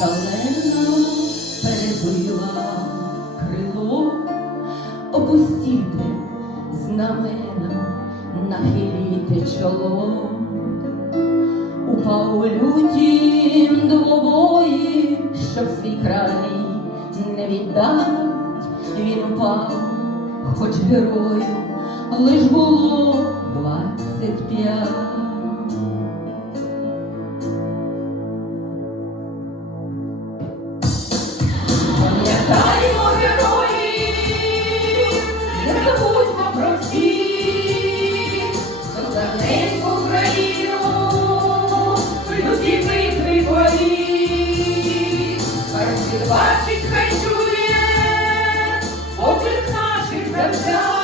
знамена перебила крило, опустіте знамена, нахиліте чоло. Упав у лютім двобої, щоб свій край не віддать, він упав, хоч герою, лиш було двадцять п'ять. Наших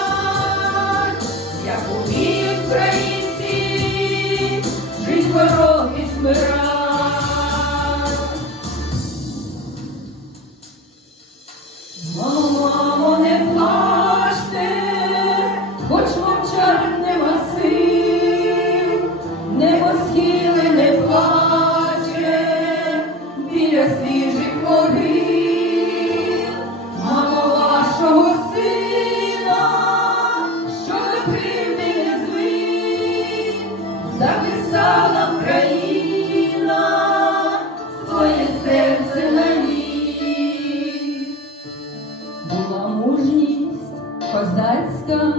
мужність козацька,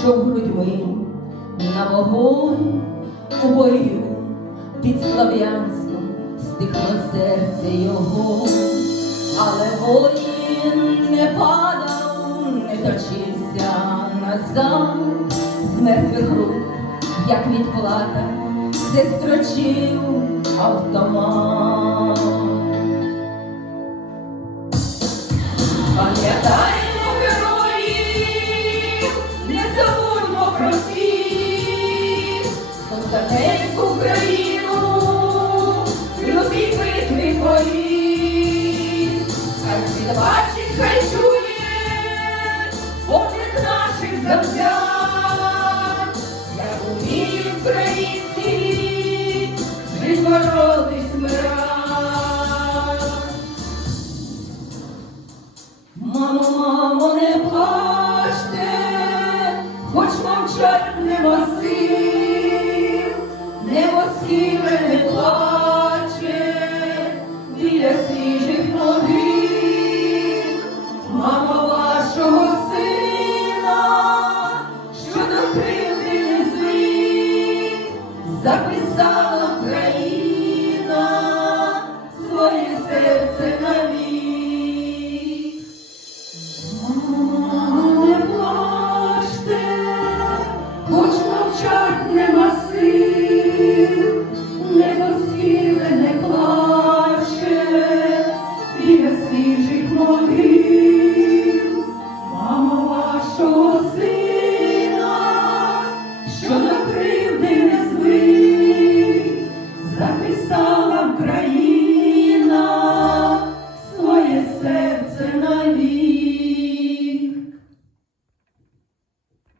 що грудьми на вогонь у бою під Слов'янськом стихло серце його, але воїн не падав, не точився назад, з мертвих рук, як відплата, строчив автомат. Пам'ятаємо героїв, не забудьмо про всіх, Україну, любі битви бої. Хай світ бачить, хай чує, поклик наших завзять, Мамо, не плачте, хоч мовчать нема сил, небо схиле не плаче біля свіжих могил. Мамо вашого сина, що до кривди не звик, записала хоч мовчать нема